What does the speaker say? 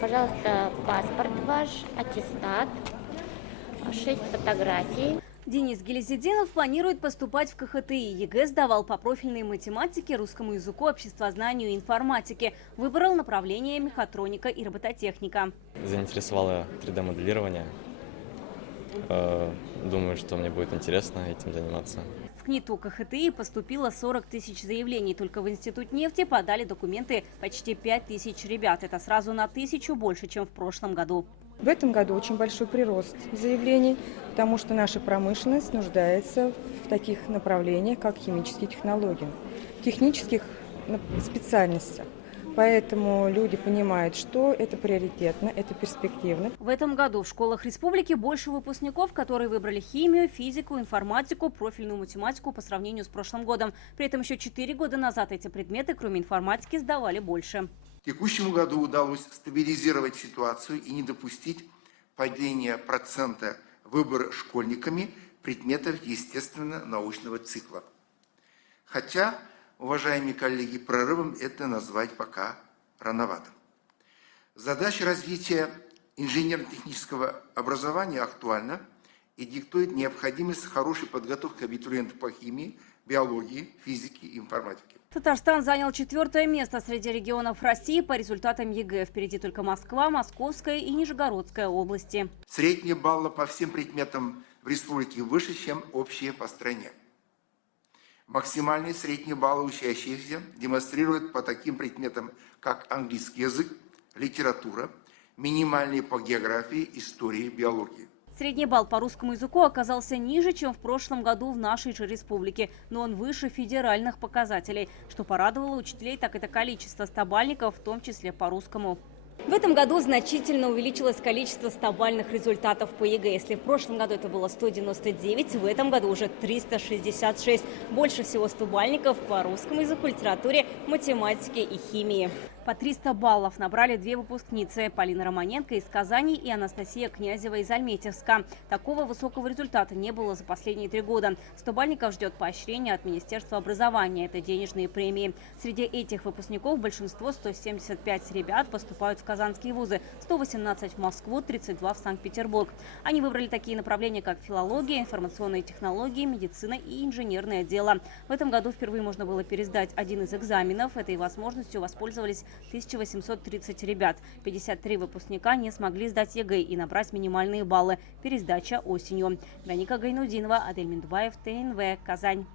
Пожалуйста, паспорт ваш, аттестат, 6 фотографий. Денис Гелизединов планирует поступать в КХТИ. ЕГЭ сдавал по профильной математике, русскому языку, обществознанию и информатике. Выбрал направление мехатроника и робототехника. Заинтересовало 3D-моделирование. Думаю, что мне будет интересно этим заниматься. В КНИТУ КХТИ поступило 40 тысяч заявлений. Только в Институт нефти подали документы почти 5 тысяч ребят. Это сразу на 1000 больше, чем в прошлом году. В этом году очень большой прирост заявлений, потому что наша промышленность нуждается в таких направлениях, как химические технологии, технических специальностях. Поэтому люди понимают, что это приоритетно, это перспективно. В этом году в школах республики больше выпускников, которые выбрали химию, физику, информатику, профильную математику по сравнению с прошлым годом. При этом еще 4 года назад эти предметы, кроме информатики, сдавали больше. В текущем году удалось стабилизировать ситуацию и не допустить падения процента выбора школьниками предметов естественно-научного цикла. Хотя, уважаемые коллеги, прорывом это назвать пока рановато. Задача развития инженерно-технического образования актуальна и диктует необходимость хорошей подготовки абитуриентов по химии, биологии, физике и информатике. Татарстан занял 4-е место среди регионов России по результатам ЕГЭ. Впереди только Москва, Московская и Нижегородская области. Средние баллы по всем предметам в республике выше, чем общие по стране. Максимальные средние баллы учащихся демонстрируют по таким предметам, как английский язык, литература, минимальные по географии, истории, биологии. Средний балл по русскому языку оказался ниже, чем в прошлом году в нашей же республике, но он выше федеральных показателей, что порадовало учителей, так это количество стабальников, в том числе по русскому. В этом году значительно увеличилось количество стабальных результатов по ЕГЭ. Если в прошлом году это было 199, в этом году уже 366. Больше всего стабальников по русскому языку, литературе, математике и химии. По 300 баллов набрали 2 выпускницы – Полина Романенко из Казани и Анастасия Князева из Альметьевска. Такого высокого результата не было за последние 3 года. Стабальников ждет поощрение от Министерства образования. Это денежные премии. Среди этих выпускников большинство, 175 ребят, поступают в казанские вузы, 118 в Москву, 32 в Санкт-Петербург. Они выбрали такие направления, как филология, информационные технологии, медицина и инженерное дело. В этом году впервые можно было пересдать один из экзаменов. Этой возможностью воспользовались 1830 ребят. 53 выпускника не смогли сдать ЕГЭ и набрать минимальные баллы. Пересдача осенью. Вероника Гайнудинова, Адель Миндубаев, ТНВ, Казань.